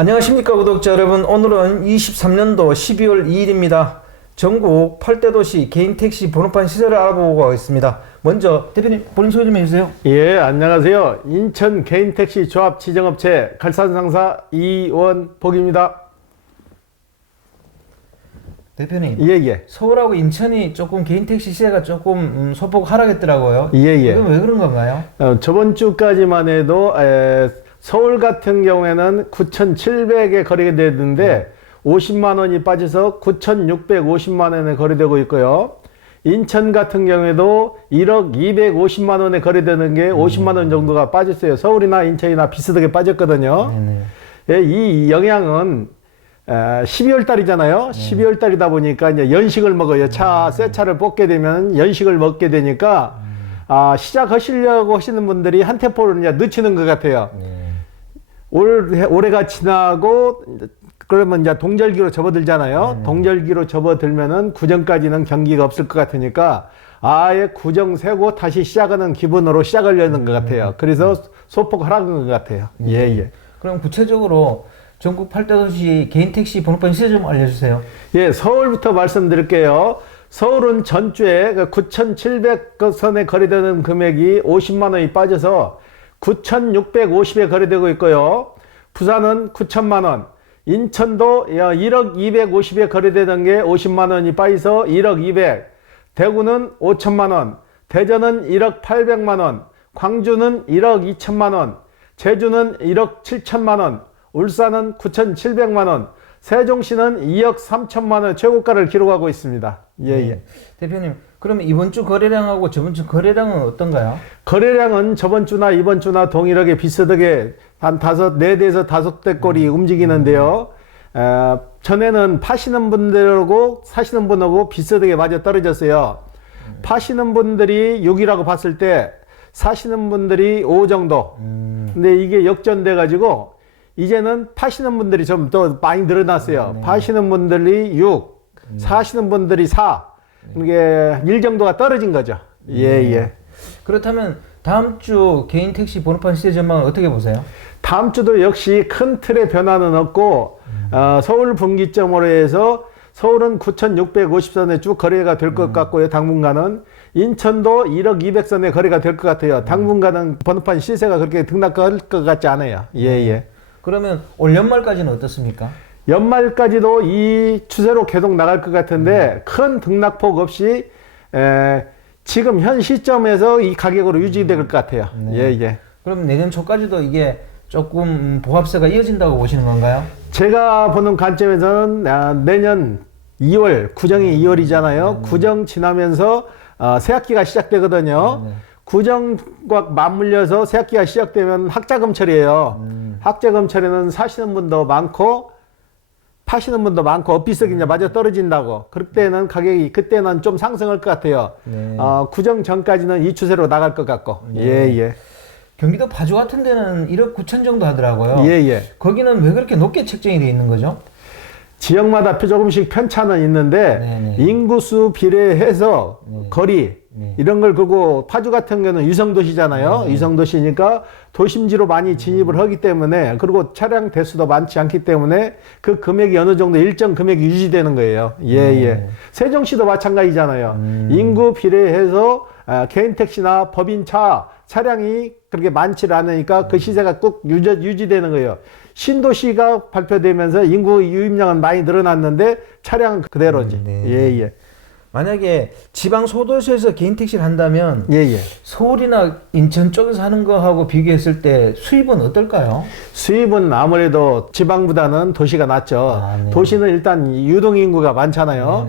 안녕하십니까 구독자 여러분. 오늘은 23년도 12월 2일입니다. 전국 8대 도시 개인 택시 번호판 시세를 알아보고 가겠습니다. 먼저 대표님 본인 소개 좀 해주세요. 예, 안녕하세요. 인천 개인 택시 조합 지정업체 칼산상사 이원복입니다. 대표님, 예. 서울하고 인천이 조금 개인 택시 시세가 조금 소폭 하락했더라고요. 예. 이건 왜 그런 건가요? 저번 주까지만 해도 서울 같은 경우에는 9,700에 거래가 되는데 50만 원이 빠져서 9,650만 원에 거래되고 있고요. 인천 같은 경우에도 1억 250만 원에 거래되는 게 50만 원 정도가 빠졌어요. 서울이나 인천이나 비슷하게 빠졌거든요. 예, 이 영향은 12월 달이잖아요. 12월 달이다 보니까 이제 연식을 먹어요. 새 차를 뽑게 되면 연식을 먹게 되니까 시작하시려고 하시는 분들이 한 템포를 이제 늦추는 것 같아요. 올해가 지나고 그러면 이제 동절기로 접어들잖아요. 동절기로 접어들면은 구정까지는 경기가 없을 것 같으니까 아예 구정 세고 다시 시작하는 기분으로 시작하려는 것 같아요. 그래서 소폭 하락한 것 같아요. 예. 그럼 구체적으로 전국 8대 도시 개인 택시 번호판 시세 좀 알려주세요. 예, 서울부터 말씀드릴게요. 서울은 전주에 9,700선에 거래되는 금액이 50만 원이 빠져서 9,650에 거래되고 있고요. 부산은 9천만 원, 인천도 1억 250에 거래되던 게 50만 원이 빠져서 1억 200, 대구는 5천만 원, 대전은 1억 800만 원, 광주는 1억 2천만 원, 제주는 1억 7천만 원, 울산은 9,700만 원, 세종시는 2억 3천만 원 최고가를 기록하고 있습니다. 예. 대표님, 그러면 이번 주 거래량하고 저번 주 거래량은 어떤가요? 거래량은 저번 주나 이번 주나 동일하게 비슷하게 한 4대에서 5대 꼴이 움직이는데요. 전에는 파시는 분들하고 사시는 분하고 비슷하게 맞아 떨어졌어요. 파시는 분들이 6이라고 봤을 때 사시는 분들이 5 정도. 근데 이게 역전돼 가지고 이제는 파시는 분들이 좀 더 많이 늘어났어요. 파시는 분들이 6, 사시는 분들이 4. 이게 1 정도가 떨어진 거죠. 예. 그렇다면 다음 주 개인 택시 번호판 시세 전망은 어떻게 보세요? 다음 주도 역시 큰 틀의 변화는 없고 서울 분기점으로 해서 서울은 9,650선에 쭉 거래가 될 것 같고요. 당분간은 인천도 1억 200선에 거래가 될 것 같아요. 당분간은 번호판 시세가 그렇게 등락할 것 같지 않아요. 예. 그러면 올 연말까지는 어떻습니까? 연말까지도 이 추세로 계속 나갈 것 같은데 큰 등락폭 없이 지금 현 시점에서 이 가격으로 유지될 것 같아요. 예. 그럼 내년 초까지도 이게 조금 보합세가 이어진다고 보시는 건가요? 제가 보는 관점에서는 내년 2월, 구정이 2월이잖아요. 구정 지나면서 새학기가 시작되거든요. 구정과 맞물려서 새학기가 시작되면 학자금철이에요. 학자금철에는 사시는 분도 많고 파시는 분도 많고 엇비석이 이제 맞아 떨어진다고. 그때는 가격이 그때는 좀 상승할 것 같아요. 구정 전까지는 이 추세로 나갈 것 같고. 예. 경기도 파주 같은 데는 1억 9천 정도 하더라고요. 예. 거기는 왜 그렇게 높게 책정이 되어 있는 거죠? 지역마다 조금씩 편차는 있는데 인구수 비례해서 거리 이런 걸 그거 파주 같은 경우는 유성도시잖아요. 유성도시니까 도심지로 많이 진입을 하기 때문에 그리고 차량 대수도 많지 않기 때문에 그 금액이 어느 정도 일정 금액이 유지되는 거예요. 예. 세종시도 마찬가지잖아요. 인구 비례해서 개인 택시나 법인차 차량이 그렇게 많지 않으니까 그 시세가 꼭 유지되는 거예요. 신도시가 발표되면서 인구 유입량은 많이 늘어났는데 차량은 그대로지. 예. 만약에 지방 소도시에서 개인 택시를 한다면 서울이나 인천 쪽에서 하는 거하고 비교했을 때 수입은 어떨까요? 수입은 아무래도 지방보다는 도시가 낫죠. 도시는 일단 유동인구가 많잖아요.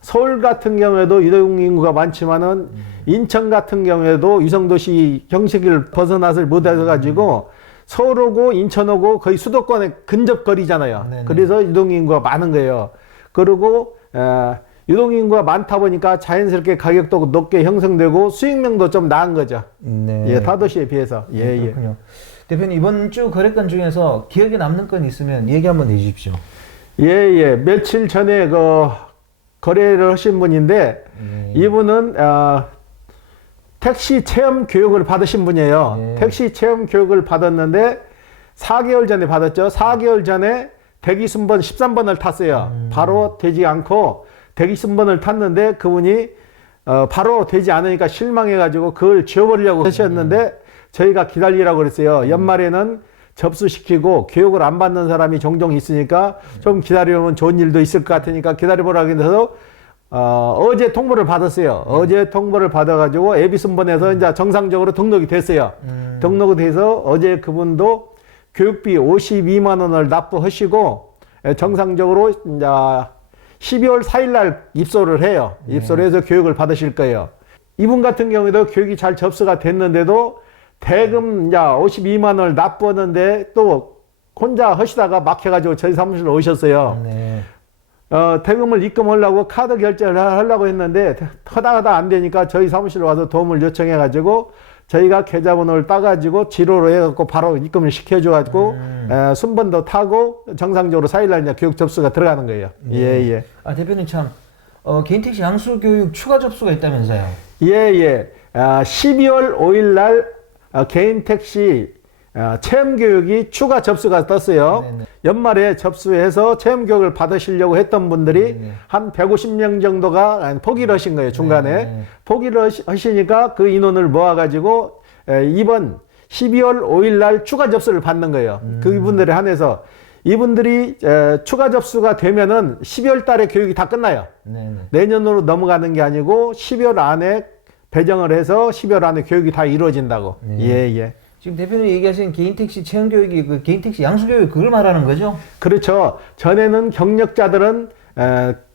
서울 같은 경우에도 유동인구가 많지만은 인천 같은 경우에도 유성도시 형식을 벗어나서 못해가지고 서울하고 인천하고 거의 수도권의 근접거리잖아요. 그래서 유동인구가 많은 거예요. 그리고 유동인구가 많다 보니까 자연스럽게 가격도 높게 형성되고 수익명도 좀 나은 거죠. 예, 타도시에 비해서. 그렇군요. 대표님, 이번 주 거래건 중에서 기억에 남는 건 있으면 얘기 한번 해주십시오. 예. 며칠 전에 거래를 하신 분인데 이분은 택시 체험 교육을 받으신 분이에요. 택시 체험 교육을 받았는데 4개월 전에 받았죠. 4개월 전에 대기순번 13번을 탔어요. 바로 되지 않고 대기순번을 탔는데 그분이 바로 되지 않으니까 실망해가지고 그걸 지워버리려고 하셨는데 저희가 기다리라고 그랬어요. 연말에는 접수시키고 교육을 안 받는 사람이 종종 있으니까 좀 기다리면 좋은 일도 있을 것 같으니까 기다려보라고 해서 어제 통보를 받았어요. 어제 통보를 받아가지고 예비순번에서 이제 정상적으로 등록이 됐어요. 등록이 돼서 어제 그분도 교육비 52만 원을 납부하시고 정상적으로 이제 12월 4일 날 입소를 해요. 입소를 해서 교육을 받으실 거예요. 이분 같은 경우에도 교육이 잘 접수가 됐는데도 대금 이제 52만 원을 납부하는데 또 혼자 하시다가 막혀가지고 저희 사무실로 오셨어요. 네. 대금을 입금하려고 카드 결제를 하려고 했는데 하다 안 되니까 저희 사무실로 와서 도움을 요청해가지고 저희가 계좌번호를 따가지고 지로로 해갖고 바로 입금을 시켜줘가지고 순번도 타고 정상적으로 4일날 이제 교육 접수가 들어가는 거예요. 예. 아, 대표님 참 개인택시 양수교육 추가 접수가 있다면서요? 예. 12월 5일날 개인택시 체험교육이 추가 접수가 떴어요. 네네. 연말에 접수해서 체험교육을 받으시려고 했던 분들이 네네. 한 150명 정도가 포기를 하신 거예요, 중간에. 네네. 포기를 하시니까 그 인원을 모아가지고 이번 12월 5일 날 추가 접수를 받는 거예요. 그분들에 한해서. 이분들이 추가 접수가 되면은 12월 달에 교육이 다 끝나요. 네네. 내년으로 넘어가는 게 아니고 12월 안에 배정을 해서 12월 안에 교육이 다 이루어진다고. 네. 예. 지금 대표님 얘기하신 개인택시 체험교육이 그 개인택시 양수교육 그걸 말하는 거죠? 그렇죠. 전에는 경력자들은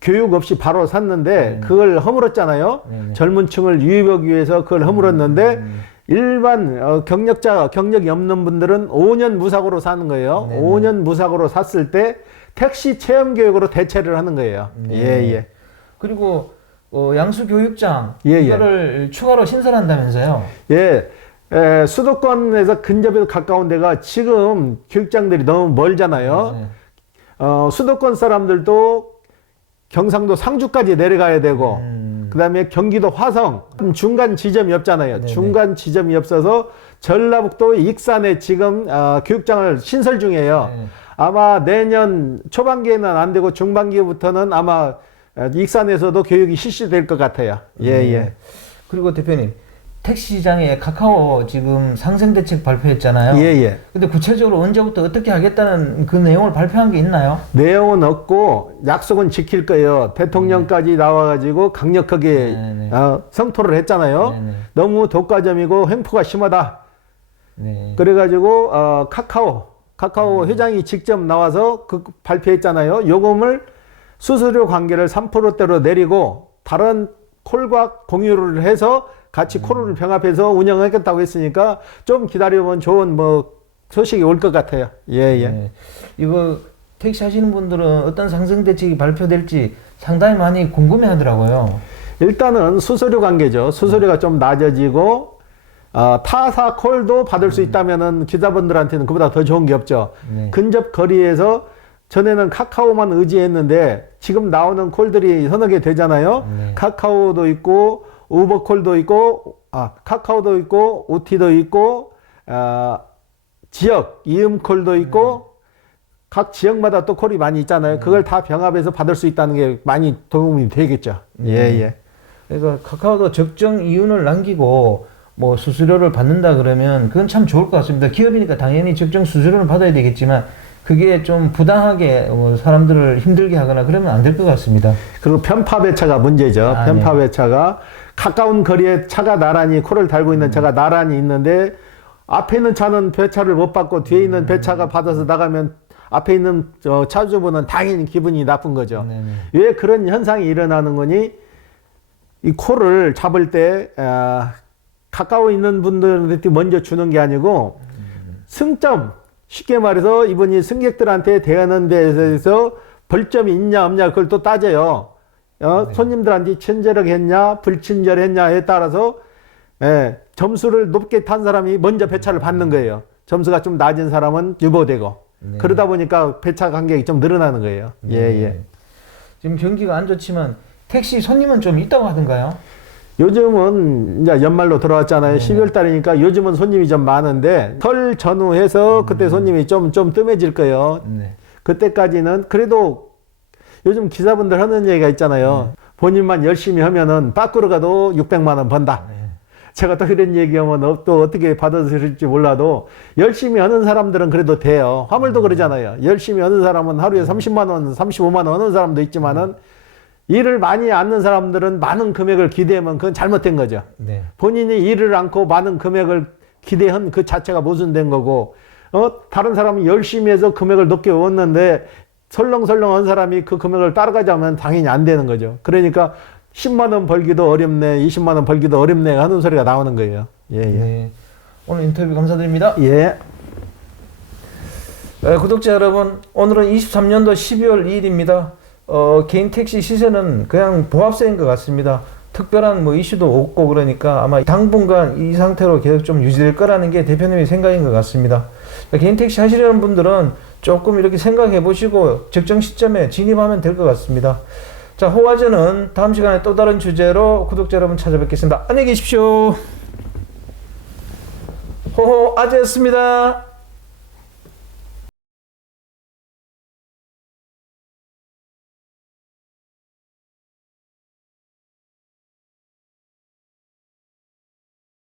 교육 없이 바로 샀는데 그걸 허물었잖아요. 네네. 젊은 층을 유입하기 위해서 그걸 허물었는데 일반 경력이 없는 분들은 5년 무사고로 사는 거예요. 네네. 5년 무사고로 샀을 때 택시 체험교육으로 대체를 하는 거예요. 예. 그리고 양수교육장 예. 이거를 추가로 신설한다면서요? 예. 수도권에서 근접해서 가까운 데가 지금 교육장들이 너무 멀잖아요. 네. 수도권 사람들도 경상도 상주까지 내려가야 되고, 그 다음에 경기도 화성, 중간 지점이 없잖아요. 네네. 중간 지점이 없어서 전라북도 익산에 지금 교육장을 신설 중이에요. 네. 아마 내년 초반기에는 안 되고 중반기부터는 아마 익산에서도 교육이 실시될 것 같아요. 예. 그리고 대표님 택시시장에 카카오 지금 상생대책 발표했잖아요. 예. 근데 구체적으로 언제부터 어떻게 하겠다는 그 내용을 발표한 게 있나요? 내용은 없고 약속은 지킬 거예요. 대통령까지 나와가지고 강력하게 네네. 성토를 했잖아요. 네네. 너무 독과점이고 횡포가 심하다. 네. 그래가지고 카카오 회장이 직접 나와서 그 발표했잖아요. 요금을 수수료 관계를 3%대로 내리고 다른 콜과 공유를 해서 같이 콜을 병합해서 운영하겠다고 했으니까 좀 기다려보면 좋은 소식이 올 것 같아요. 예. 네. 이거 택시 하시는 분들은 어떤 상생 대책이 발표될지 상당히 많이 궁금해 하더라고요. 일단은 수수료 관계죠. 수수료가 좀 낮아지고 타사 콜도 받을 수 있다면은 기사분들한테는 그보다 더 좋은 게 없죠. 네. 근접 거리에서 전에는 카카오만 의지했는데 지금 나오는 콜들이 서너 개 되잖아요. 네. 카카오도 있고 우버콜도 있고 카카오도 있고 OT도 있고 지역 이음콜도 있고 각 지역마다 또 콜이 많이 있잖아요. 그걸 다 병합해서 받을 수 있다는 게 많이 도움이 되겠죠. 예. 그러니까 카카오도 적정 이윤을 남기고 뭐 수수료를 받는다 그러면 그건 참 좋을 것 같습니다. 기업이니까 당연히 적정 수수료를 받아야 되겠지만 그게 좀 부당하게 사람들을 힘들게 하거나 그러면 안 될 것 같습니다. 그리고 편파 배차가 문제죠. 편파 배차가 가까운 거리에 차가 나란히 콜을 달고 있는 차가 나란히 있는데 앞에 있는 차는 배차를 못 받고 뒤에 있는 배차가 받아서 나가면 앞에 있는 차주분은 당연히 기분이 나쁜 거죠. 네네. 왜 그런 현상이 일어나는 거니? 이 콜을 잡을 때 가까워 있는 분들한테 먼저 주는 게 아니고 승점, 쉽게 말해서 이분이 승객들한테 대하는 데에서 벌점이 있냐 없냐 그걸 또 따져요. 손님들한테 친절하게 했냐 불친절했냐에 따라서 점수를 높게 탄 사람이 먼저 배차를 받는 거예요. 점수가 좀 낮은 사람은 유보되고 그러다 보니까 배차 간격이 좀 늘어나는 거예요. 예. 지금 경기가 안 좋지만 택시 손님은 좀 있다고 하던가요? 요즘은 이제 연말로 들어왔잖아요. 네. 12월 달이니까 요즘은 손님이 좀 많은데 설 전후해서 그때 손님이 좀 뜸해질 거예요. 네. 그때까지는 그래도 요즘 기사분들 하는 얘기가 있잖아요. 본인만 열심히 하면은 빠꾸로 가도 600만 원 번다. 네. 제가 또 이런 얘기하면 또 어떻게 받아들일지 몰라도 열심히 하는 사람들은 그래도 돼요. 화물도 그러잖아요. 열심히 하는 사람은 하루에 30만 원, 35만 원 하는 사람도 있지만은 일을 많이 않는 사람들은 많은 금액을 기대하면 그건 잘못된 거죠. 네. 본인이 일을 않고 많은 금액을 기대한 그 자체가 모순된 거고, 다른 사람이 열심히 해서 금액을 높게 얻는데 설렁설렁한 사람이 그 금액을 따라가자면 당연히 안 되는 거죠. 그러니까 10만 원 벌기도 어렵네, 20만 원 벌기도 어렵네 하는 소리가 나오는 거예요. 예, 예. 네. 오늘 인터뷰 감사드립니다. 예. 구독자 여러분, 오늘은 23년도 12월 2일입니다. 개인 택시 시세는 그냥 보합세인 것 같습니다. 특별한 뭐 이슈도 없고 그러니까 아마 당분간 이 상태로 계속 좀 유지될 거라는 게 대표님의 생각인 것 같습니다. 개인 택시 하시려는 분들은 조금 이렇게 생각해 보시고 적정 시점에 진입하면 될 것 같습니다. 자, 호화전은 다음 시간에 또 다른 주제로 구독자 여러분 찾아뵙겠습니다. 안녕히 계십시오. 호호아재였습니다.